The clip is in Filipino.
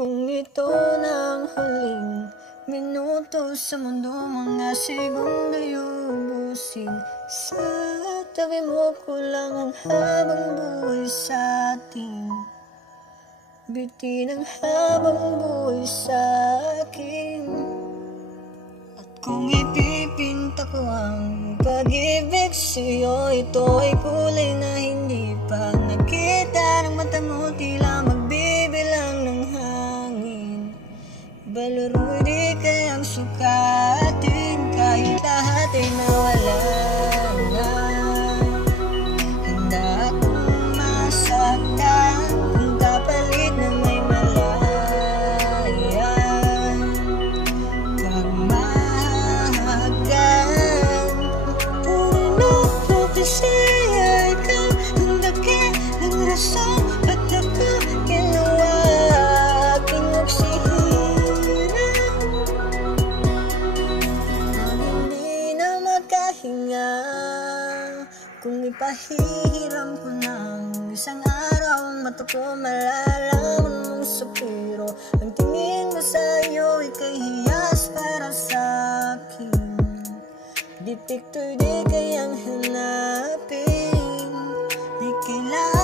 Kung ito na ang huling minuto sa mundo, mga segunda'y ubusin. Sa tabi mo kulang ang habang buhay sa atin. Bitin ang habang buhay sa akin. At kung ipipinta ko ang pag-ibig sa'yo, ito ay kulay na hindi pa nakita ng mata mo. Tila magbibilang ng hangin. Balaro'y di kayang sukatin, kahit lahat ay nawala na. Handa akong masaktan kung kapalit na may malaya. Pagmahagan, puno ko kasi ikaw ang daki ng rason. Ba't ako ginawa aking oksihina? Ang hindi na makahinga. Kung ipahihiram ko ng isang araw ang mata ko, malalaman mong sapiro. Ang tingin mo sa'yo ay kahiyas para sa'kin. Di picture, di kayang hanapin. Di kailangan